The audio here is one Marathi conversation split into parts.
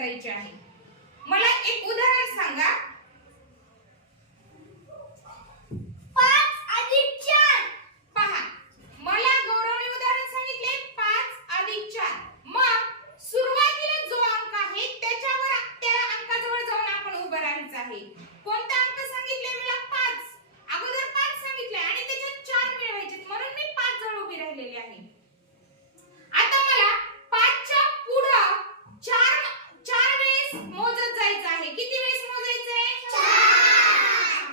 करायचे आहे. मला एक उदाहरण सांगा पाच अधिक चार पहा मला गौरवने उदाहरण सांगितले पाच अधिक चार मग सुरुवातीला जो अंक आहे त्याच्यावर त्या अंकाजवळ जाऊन आपण उभं राहायचं आहे कोणता अंक सांगितले मला पाच अगोदर पाच सांगितले आणि त्याच्यात चार मिळवायचे म्हणून मी पाच जवळ उभी राहिलेली आहे आता मला पाचच्या पुढं चार चार वेळेस मोजत जायचं आहे किती वेळेस मोजायचंय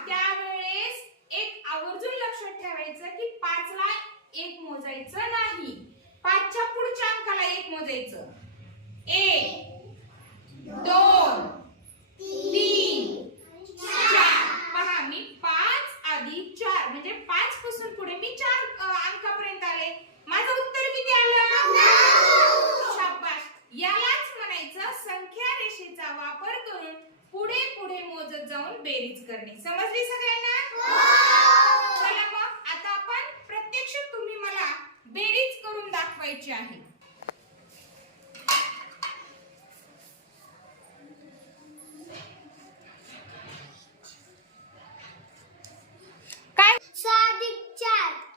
त्यावेळेस एक आवर्जून लक्षात ठेवायचं की पाचला एक मोजायचं नाही. पाचच्या पुढच्या अंकाला एक मोजायचं. एक दोन तीन चार. पहा मी पाच आधी चार म्हणजे पाच पासून पुढे मी चार अंकापर्यंत आले. माझं उत्तर किती आलं? शाबास. यालाच म्हणायचं संख्या रेषेचा वापर करून पुढे पुढे मोजत जाऊन बेरीज करणे. समजली सगळ्यांना चला मग आता आपण प्रत्यक्ष तुम्ही मला बेरीज करून दाखवायची आहे. काय?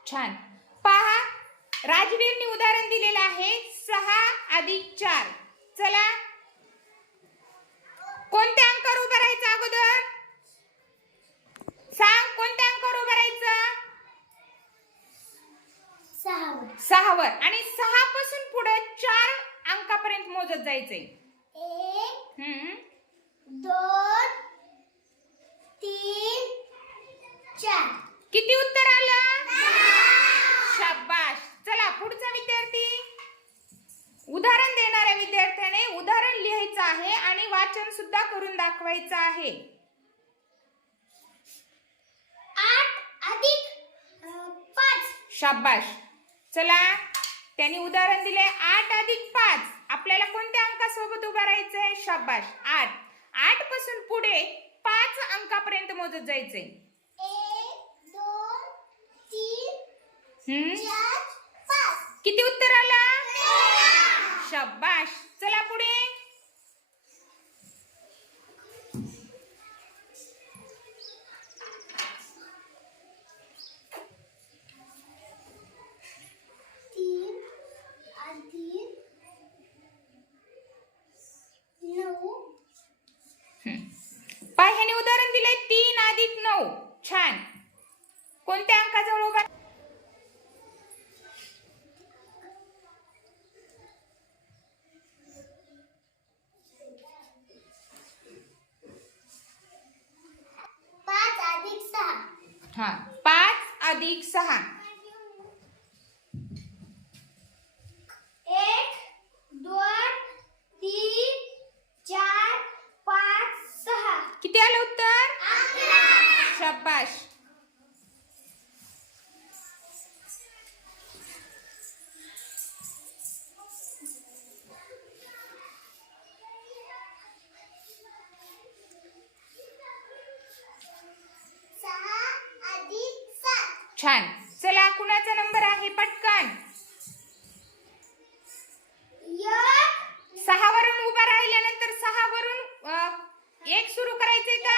छान. पहा राजवीरने उदाहरण दिलेलं आहे. सहा अधिक चार. चला. कोणत्या अंकावर उभं राहायचं अगोदर? सांग कोणत्या अंकावर उभं राहायचं? सहा सहावर. आणि सहा पासून पुढे चार अंकापर्यंत मोजत जायचंय. एक हम्म. दोन तीन चार. किती उत्तर आलं? शाबाश चला पुढचा विद्यार्थी. उदाहरण देणाऱ्या विद्यार्थ्याने उदाहरण लिहायचं आहे आणि वाचन सुद्धा करून दाखवायचं आहे. आठ अधिक पाच. शाबाश चला त्यांनी उदाहरण दिले. आठ अधिक पाच. आपल्याला कोणत्या अंकासोबत उभं राहायचंय? शाबाश आठ. आठपासून पुढे पाच अंकापर्यंत मोजत जायचंय. किती उत्तर आलं? शाबाश चला पुढे तीन अधिक नऊ पाय ह्याने उदाहरण दिलंय तीन अधिक नऊ. छान. कोणत्या अंकाजवळ उभा पाच अधिक सहा. हा पाच अधिक सहा एक दोन तीन चार पाच सहा किती आलं उत्तर सात. छान. चला कुणाचा नंबर आहे? पटकन. सहा वरून उभा राहिल्यानंतर सहा वरून एक सुरू करायचंय का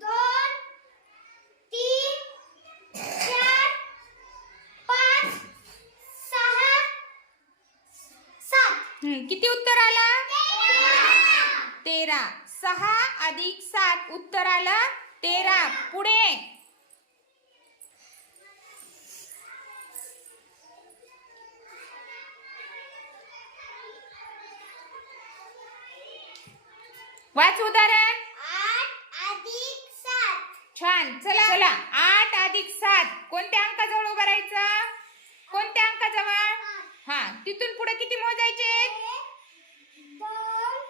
दोन तीन चार पाच सहा सात हम्म, किती उत्तर आला? तेरा. सहा अधिक सात उत्तर आलं तेरा. पुढे. वाच उदाहरण. आठ अधिक सात छान. चला. चला. आठ अधिक सात. कोणत्या अंकाजवळ उभं राहायचं? कोणत्या अंकाजवळ? हा तिथून पुढे किती मोजायचे एक दोन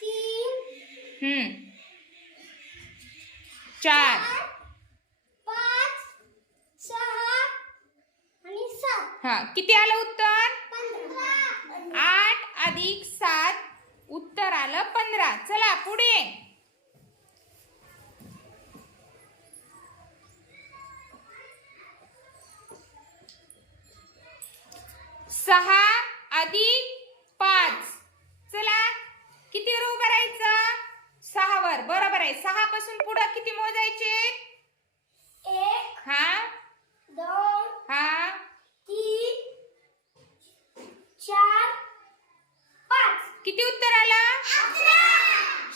तीन हम्म चार. पाच सहा आणि सात. हा किती आलं उत्तर? आठ अधिक सात. उत्तर आलं पंधरा. चला पुढे पासून पुढं किती मोजायचे एक हा दोन हा तीन चार पाच किती उत्तर आला अकरा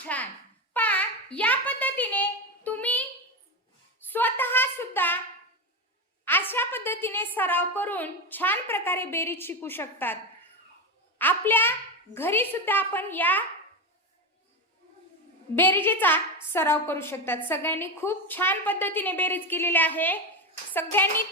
छान पा या पद्धतीने तुम्ही स्वतः सुद्धा अशा पद्धतीने सराव करून छान प्रकारे बेरीज शिकू शकतात. आपल्या घरी सुद्धा आपण या बेरीजेचा सराव करू शकतात. सगळ्यांनी खूप छान पद्धतीने बेरीज केलेली आहे. सगळ्यांनी